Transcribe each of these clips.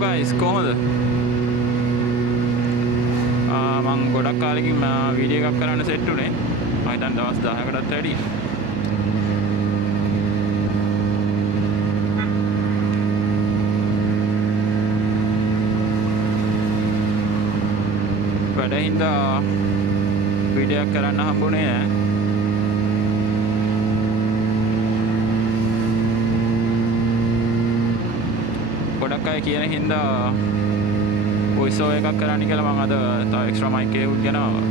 guys, කොහොමද? මම ගොඩක් කාලෙකින් වීඩියෝ එකක් කරන්න සෙට් උනේ. මම හිතන්නේ දවස් 10කටත් වැඩි. වැඩ හින්දා වීඩියෝ එකක් කරන්න හම්බුනේ නැහැ. ගොඩක් අය කියන හින්දා වොයිස් ඕවර් එකක් කරන්න කියලා මම අද තව එක්ස්ට්‍රා මයික් එකකුත් ගෙනාවා.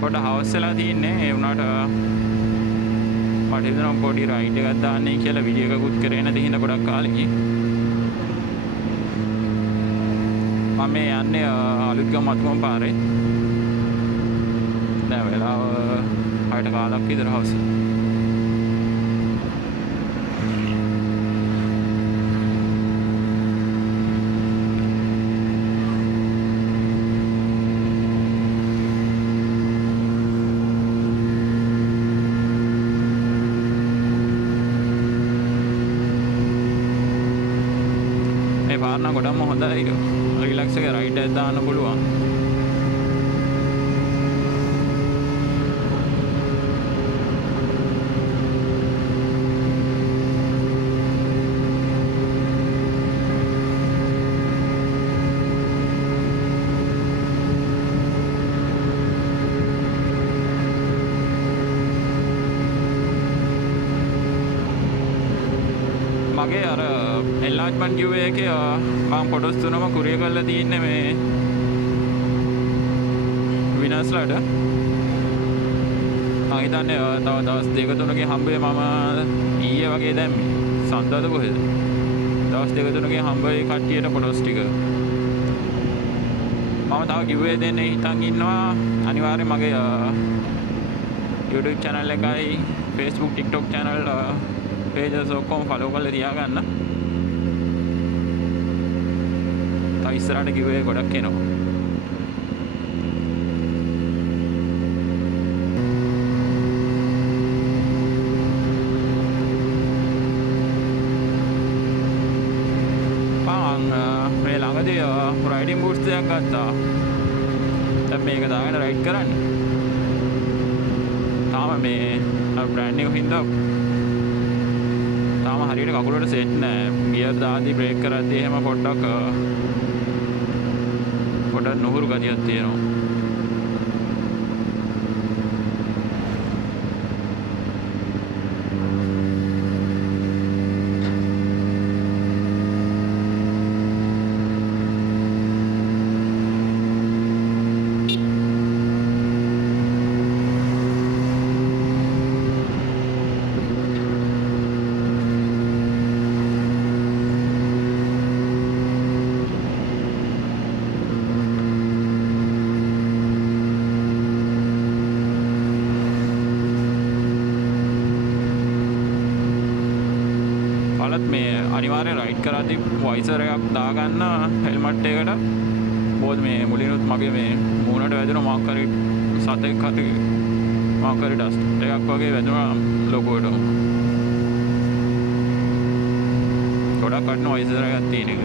පොඩ හවස් වෙලා තින්නේ ඒ වුණාට මට හිතෙනවා පොඩි රයිඩ් එකක් දාන්නයි කියලා වීඩියෝ එකකුත් කරේ නැති හින්දා ගොඩක් කාලෙකින් මම යන්නේ අලුත්ගම මතුගම පාරේ. දැන් වෙලාව 6ට කාලක් විතර හවස. මේ පාර නම් ගොඩක්ම හොඳයි. රිලැක්ස් එක රයිඩ් එකක් දාන්න පුළුවන්. මගේ අර එන්ලාර්ජ්මන්ට් කිව්වේ එකේ මම ෆොටෝස් තුනම කුරියර් කරලා තින්නේ මේ විනාස්ලාට. මම හිතන්නේ තව දවස් දෙක තුනකින් හම්බෙයි. මම ඊයේ වගේ දැම්මේ සඳහද කොහෙද දවස් දෙක තුනකින් හම්බෙයි කට්ටියට ෆොටෝස් ටික. මම තව කිව්වේ දෙන්න හිතන් ඉන්නවා. අනිවාර්යයෙන් මගේ YouTube channel එකයි Facebook TikTok channel pages ඔක්කොම follow කරලා තියාගන්න. තව ඉස්සරහට කිව්වේ ගොඩක් එනවා. මේ ළඟදී රයිඩින් බූට්ස් එකක් ගත්තා. දැන් මේක දාගෙන රයිඩ් කරන්න. තාම මේ බ්‍රෑන්ඩ් නිව් හින්දා තාම හරියට කකුලට සෙට් නෑ. ගියර් දාද්දි බ්‍රේක් කරද්දි එහෙම පොඩ්ඩක් නුහුරු ගතියක් තියෙනවා. මේ අනිවාර්යෙන් රයිඩ් කරද්දි වයිසර් එකක් දාගන්න හෙල්මට් එකට. මොකද මේ මුලිනුත් මගේ මේ මූණට වැදුණා මොකක් හරි සතෙක් හරි මොකක් හරි ඩස්ට් එකක් වගේ වැදුණා ලොකුවට. ගොඩක් කඩන වයිසර් එකක් තියෙන එක.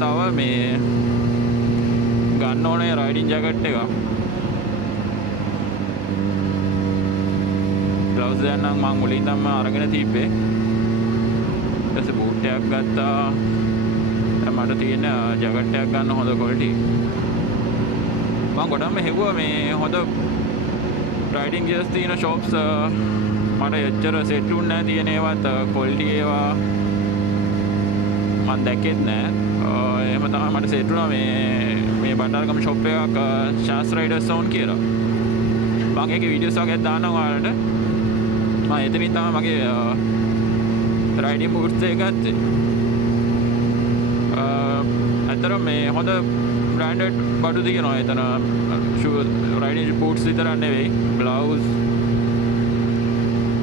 තව මේ ගන්න ඕනේ රයිඩින් ජැකට් එක. ග්ලව්ස් දැන් නම් මම මුලින් තමයි අරගෙන තිබ්බේ. ඊට පස්සේ බූට් එකක් ගත්තා. දැන් මට තියෙන ජැකට් එකක් ගන්න හොඳ ක්වොලිටි. මම ගොඩක්ම හෙව්වා මේ හොඳ රයිඩින් ගියර්ස් තියෙන ෂොප්ස්. මට එච්චර සෙට් වුණේ නැහැ තියෙන ඒවත් ක්වොලිටි ඒවා මම දැක්කෙත් නැහැ. එහෙම තමයි මට සෙට් වුණා මේ බණ්ඩාරගම ෂොප් එකක් ශාස් රයිඩර්ස් සෝන් කියලා. මම ඒකේ වීඩියෝස් වගේ දානවා ඔයාලට. මම එතනින් තමයි මගේ රයිඩින් බූට්ස් එක ගත්තේ. අතර මේ හොඳ බ්‍රෑන්ඩඩ් බඩු තියෙනවා එතන. රයිඩින් බූට්ස් විතරක් නෙවෙයි, ග්ලව්ස්,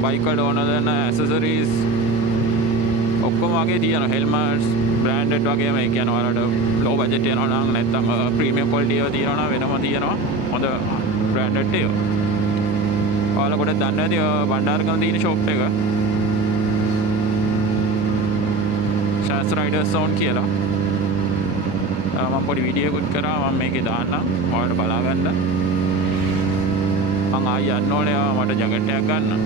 බයික් වලට ඕන දෙන ඇසසරිස් ඔක්කොම වගේ තියෙනවා. හෙල්මට්ස් බ්‍රෑන්ඩඩ් වගේම, ඒ කියන්නේ ඔයාලට ලෝ බජට් යනවා නම් නැත්නම් ප්‍රීමියම් ක්වොලිටි ඒවා තියෙනවා නම් වෙනම තියෙනවා හොඳ බ්‍රෑන්ඩඩ් ඒවා. ඔයාලා කොට දන්නේ නැති බණ්ඩාරගම තියෙන ෂොප් එක ශාස් රයිඩර්ස් සෝන් කියලා. මම පොඩි වීඩියෝ එකක් කරා. මම මේකේ දාන්නම් ඔයාලට බලා ගන්න. මම ආයෙ යන්න ඕනේ මට ජැකට් එකක් ගන්න.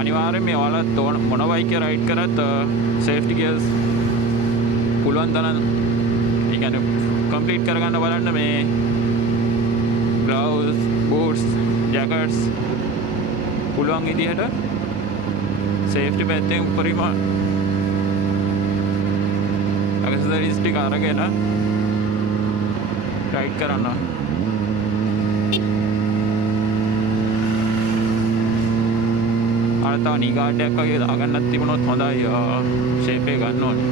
අනිවාර්යයෙන් මේ ඔයාලා මොන බයික් එක රයිඩ් කරත් සේෆ්ටි ගියර්ස් පුළුවන් තරම් ඒ කියන්නේ කම්ප්ලීට් කරගන්න බලන්න. මේ ග්ලව්ස්, බූට්ස්, ජැකට්ස් පුළුවන් විදිහට සේෆ්ටි පැත්තෙන් උපරිම ඇක්සසරිස් ටික අරගෙන රයිඩ් කරන්න. අර තව නී ගාඩ් එකක් වගේ දාගන්නත් තිබුණොත් හොඳයි. ෂේප් එක ගන්න ඕනේ.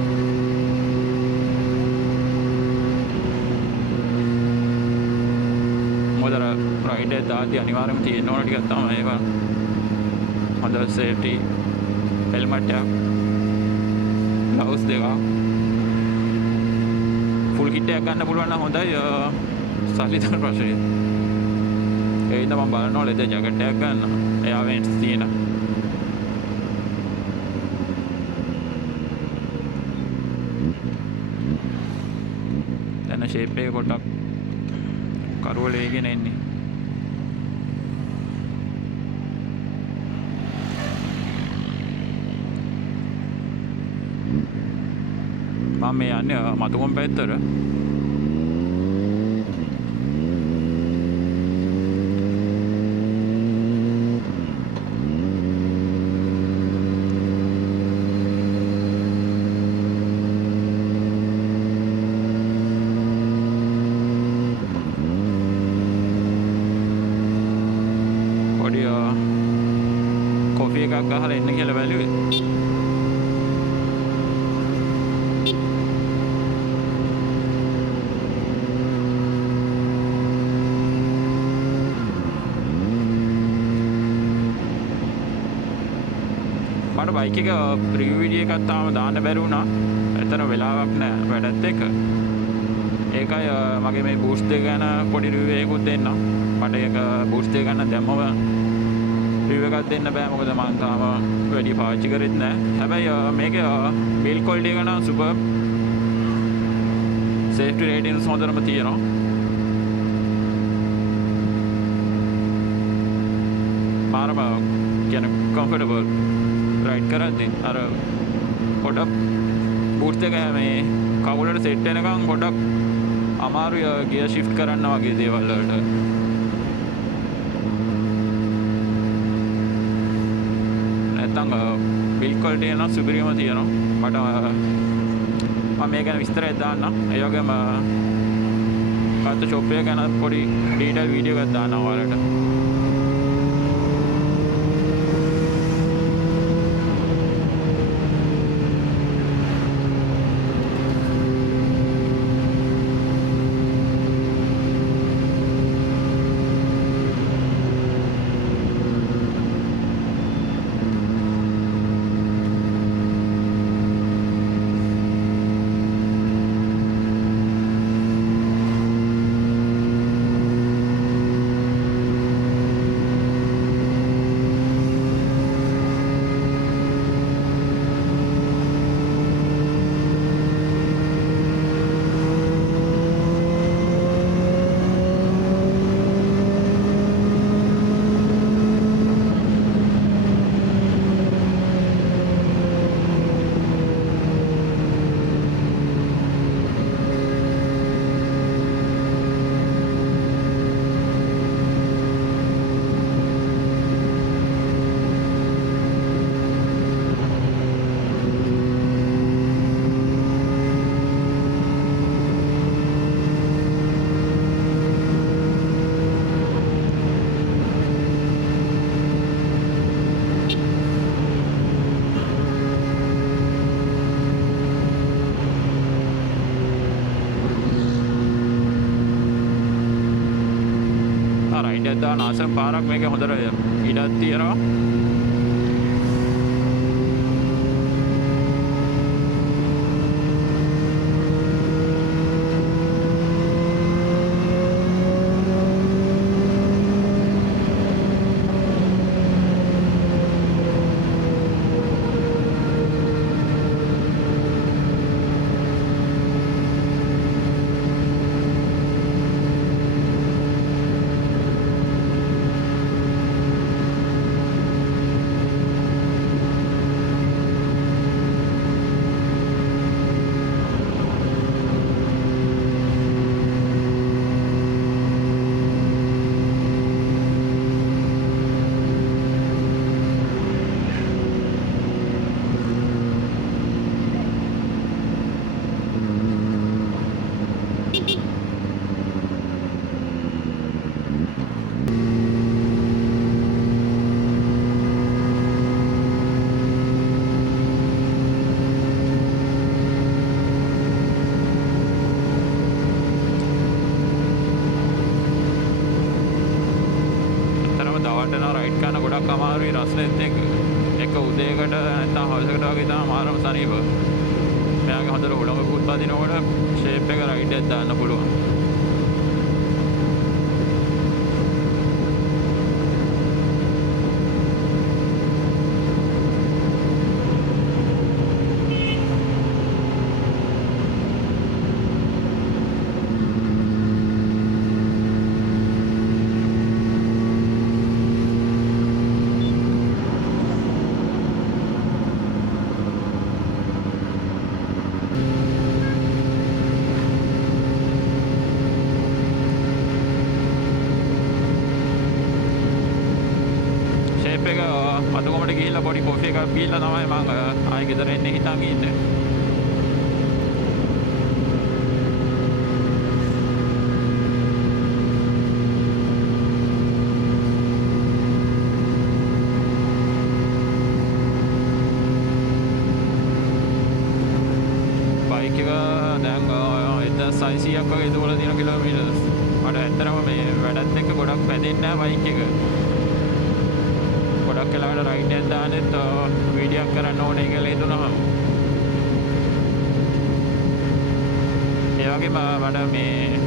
මොදර රයිඩ් එක දාද්දී අනිවාර්යයෙන්ම තියෙන්න ඕන ටිකක් තමයි ඒක. හොඳ සේෆ්ටි හෙල්මට් එකක්, ග්ලව්ස් දෙකක්, ෆුල් කිට් එකක් ගන්න පුළුවන් නම් හොඳයි. සල්ලි තමයි ප්‍රශ්නේ. ඒ ඉතින් මම බලනවා ලෙද ජැකට් එකක් ගන්න. එයා වෙන්ස් තියෙන. දැන් ෂේප් එක පොඩ්ඩක් කරවල වේගෙන එන්නේ. මම මේ යන්නේ මතුකොම් පැත්තට. පොඩි කොෆි එකක් ගහලා එන්න කියලා බැලුවේ. මට බයික් එක රිවිව් වීඩියෝ එකක් තාම දාන්න බැරි වුණා. එතන වෙලාවක් නැහැ වැඩත් එක්ක. ඒකයි මගේ මේ බූස්ට් එක ගැන පොඩි රිවිව් එකකුත් දෙන්නම්. මට ඒක බූස්ට් එක ගන්න දැම්මම රිවිව් එකක් දෙන්න බෑ. මොකද මම තාම වැඩි පාවිච්චි කරෙත් නැහැ. හැබැයි මේකේ බිල්ඩ් ක්වොලිටි එක නම් සුපර්. සේෆ්ටි රේටින්ග්ස් හොඳටම තියෙනවා. මාරම කියන්නේ කම්ෆර්ටබල් රයිඩ් කරද්දී. අර පොඩක් බූට් එක මේ කවුලට සෙට් වෙනකන් පොඩක් අමාරුයි ගියර් shift කරන්න වගේ දේවල් වලට. නැත්තම් බිල්ඩ් ක්වොලිටි එක සුපිරියම තියෙනවා. මට මම මේක ගැන විස්තරයක් දාන්නම්. ඒ වගේම කාත් ෂොප් එක ගැන පොඩි ඩීටේල් වීඩියෝ එකක් දාන්නම් ඔයාලට. රයිඩ් එකක් දාන අසම් පාරක් මේක හොඳට ඉඩක් තියෙනවා. රයිඩ් කරන ගොඩක් අමාරුයි රස්නෙත් එක උදේකට නැත්නම් හවසකට වගේ තමයි අමාරුම සනීප. මෙයාගේ හොඳට උලඟකුත් බදිනකොට ෂේප් එක රයිඩ් එකක් දාන්න පුළුවන්. අතුගමට ගිහිල්ලා පොඩි කොෆි එකක් පීලා තමයි මම ආයෙ ගෙදර එන්නේ හිතන් ඉන්නේ. බයික් එක දැන් 1600ක් වගේ දුවලා තියෙන කිලෝමීටර්ස්. මට ඇත්තටම මේ වැඩත් එක්ක ගොඩක් පැදෙන්නේ නැහැ බයික් එක. ගොඩක් වෙලාවට රයිඩ් එකක් දාන්නෙත් වීඩියෝ කරන්න ඕනේ කියලා හිතුනම ඒ වගේම මට මේ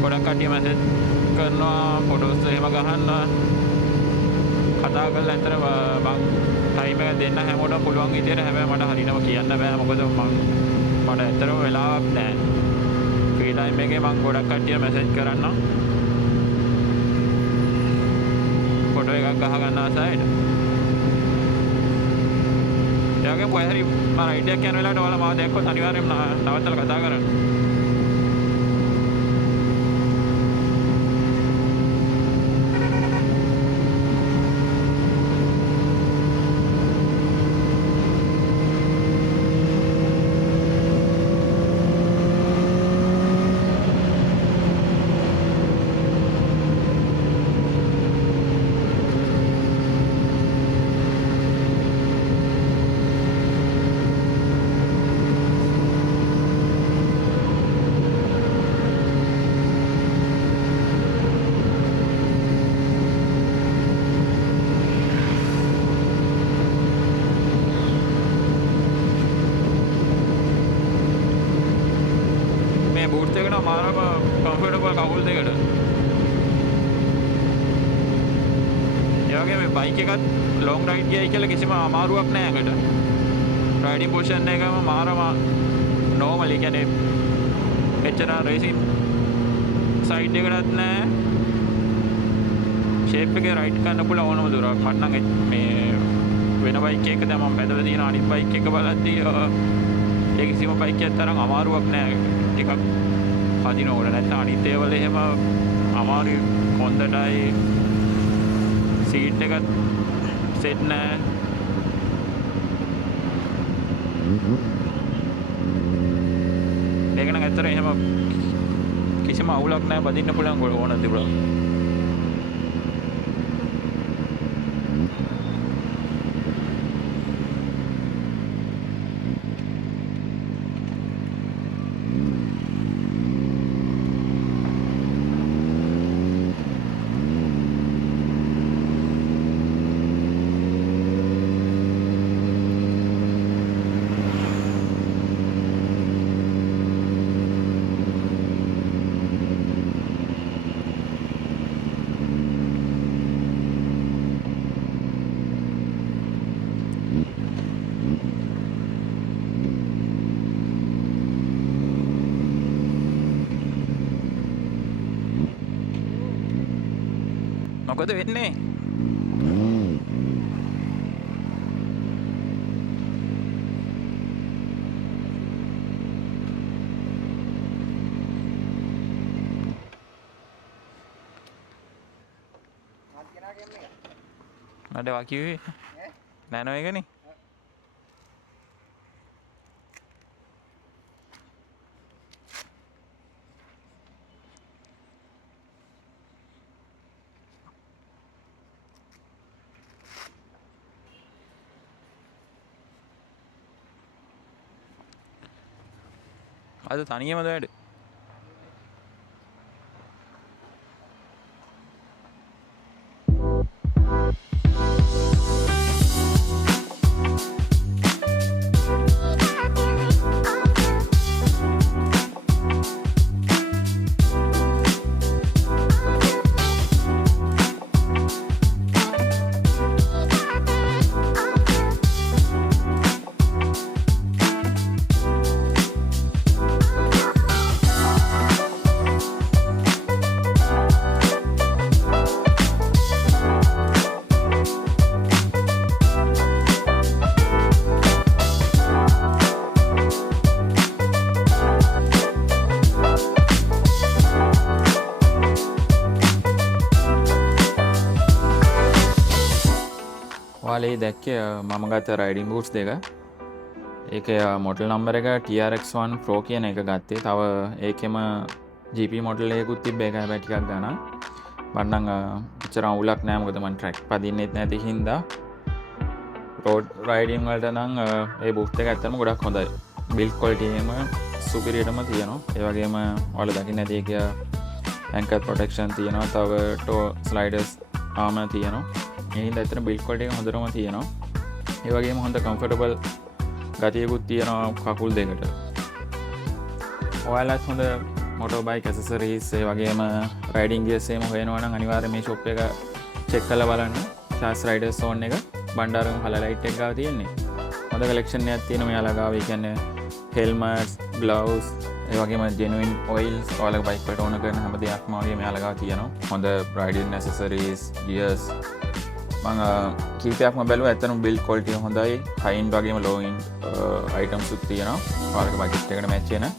ගොඩක් කට්ටිය මැසේජ් කරනවා ෆොටෝස් එහෙම ගහන්න කතා කරලා ඇතර මං ටයිම් එක දෙන්න හැමෝටම පුළුවන් විදියට හැබැයි මට හරියටම කියන්න බෑ මොකද මට ඇත්තටම වෙලාවක් නැහැ ෆ්‍රී ටයිම් එකේ මං ගොඩක් කට්ටිය මැසේජ් කරන්නම් ෆොටෝ එකක් ගහ ගන්න ආසයිද එයාගේ කොහේ හරි මම රයිඩ් එකක් යන වෙලාවට ඔයාලා මාව දැක්කොත් අනිවාර්යෙන්ම නවත්තලා කතා කරන්න බූට්ස් එකට අමාරුම කම්ෆර්ටබල් කවුල් දෙකට. ඒ වගේ මේ බයික් එකත් ලොන්ග් රයිඩ් ගියයි කියලා කිසිම අමාරුවක් නැහැ ඒකට. රයිඩින් පොසිෂන් එකම මාරම නෝමල් කියන්නේ එච්චර රේසින් සයිඩ් එකකටත් නැහැ. ෂේප් එකේ රයිඩ් කරන්න පුළුවන් ඕනම දුරක්. මට නම් මේ වෙන බයික් එකක දැන් මම බැදලා තියෙන අනිත් බයික් එක බලද්දී ඒ කිසිම බයික් එකක් තරම් අමාරුවක් නැහැ. ටිකක් පදින ඕන නැත්නම් අනිත් ඒවල එහෙම අමාරු කොන්දටයි සීට් එකත් සෙට් නැහැ. මේක නම් ඇත්තට එහෙම කිසිම අවුලක් නැහැ බදින්න පුළුවන් ඕන තිබුණා. මොකද වෙන්නේ? මට වාකියුවේ නෑනෝ එකනේ. අද තනියමද වැඩ? ඔයාලේ දැක්කේ මම ගත්ත රයිඩින් බූට්ස් දෙක. ඒකේ මොඩල් නම්බර එක TRX1 Pro කියන එක ගත්තේ. තව ඒකෙම GP මොඩල් එකකුත් තිබ්බ. ඒක හැබැයි ටිකක් ගණන්. මන්නම් එච්චර අවුලක් නෑ. මොකද මම ට්‍රැක් පදින්නෙත් නැති හින්දා. රෝඩ් රයිඩින් වලට නම් ඒ බූට් එක ඇත්තටම ගොඩක් හොඳයි. බිල්ඩ් ක්වොලිටි එකම සුපිරියර්ටම තියෙනවා. ඒ වගේම ඔයාලා දකින්න ඇති ඒක ඇන්කර් ප්‍රොටෙක්ෂන් තියෙනවා. තව ටෝ ස්ලයිඩර්ස් ආර්මර් තියෙනවා. ඒ හින්දා ඇත්තටම බිල්ඩ් ක්වොලිටි එක හොඳටම තියෙනවා. ඒ වගේම හොඳ කම්ෆර්ටබල් ගතියකුත් තියෙනවා කකුල් දෙකට. ඔයාලත් හොඳ මොටෝ බයික් ඇසසරීස් ඒ වගේම රයිඩින් ගියර්ස් එහෙම හොයනවා නම් අනිවාර්යයෙන් මේ ෂොප් එක චෙක් කරලා බලන්න. ශාස් රයිඩර්ස් සෝන් එක බණ්ඩාරගම හලලයිට් එක ගාව තියෙන්නේ. හොඳ කලෙක්ෂන් එකක් තියෙනවා මෙයාලා ගාව. ඒ කියන්නේ හෙල්මට්ස්, ග්ලව්ස්, ඒ වගේම ජෙනුයින් ඔයිල්ස්, ඔයාලගේ බයික් වලට ඕන කරන හැම දෙයක්ම වගේ මෙයාලා ගාව තියෙනවා. හොඳ රයිඩින් ඇසසරීස්, ගියර්ස් මම කීපයක්ම බැලුවා. ඇත්තටම බිල්ඩ් ක්වොලිටි හොඳයි. හයි එන්ඩ් වගේම ලෝ එන්ඩ් අයිටම්ස් උත් තියෙනවා. ඔයාලගේ බජට් එකට මැච් වෙන.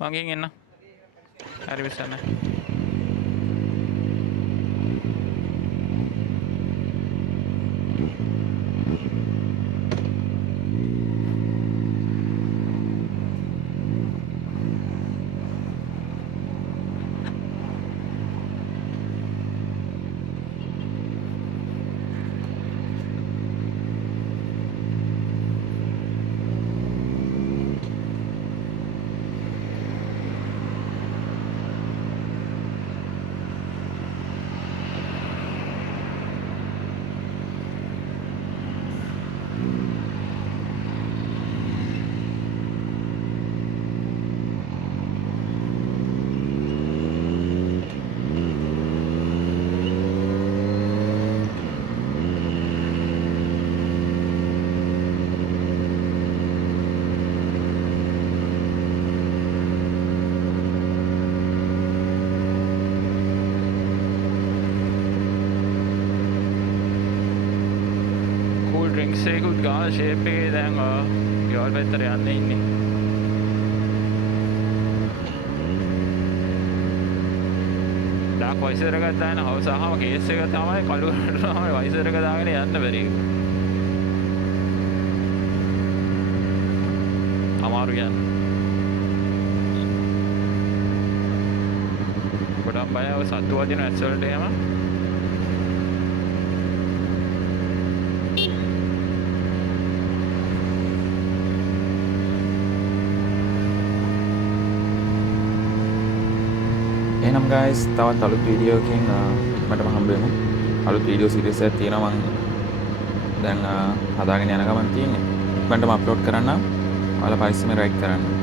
මගෙන් එන්න. හරි විසන්න. ඩ්‍රින්ක්ස් එකකුත් ගාලා ෂේප් එකේ දැන් ගෙවල් පැත්තට යන්න ඉන්නේ. යාක් වයිසර් එකක් දාන්න හවසාම කේස් එක තමයි කළුවරට තමයි වයිසර් එක දාගෙන යන්න බැරි අමාරු යන්න ගොඩක් බය ඔය සත්තු වදින ඇස් වලට එහෙම එහෙනම් guys තවත් අලුත් වීඩියෝ එකකින් මටම හම්බ වෙමු. අලුත් වීඩියෝ සීරීස් එකක් තියෙනවා මම දැන් හදාගෙන යන ගමන් තියෙන්නේ. ඉක්මනටම අප්ලෝඩ් කරන්න. ඔයාලා පරිස්සමෙන් රයිට් කරන්න.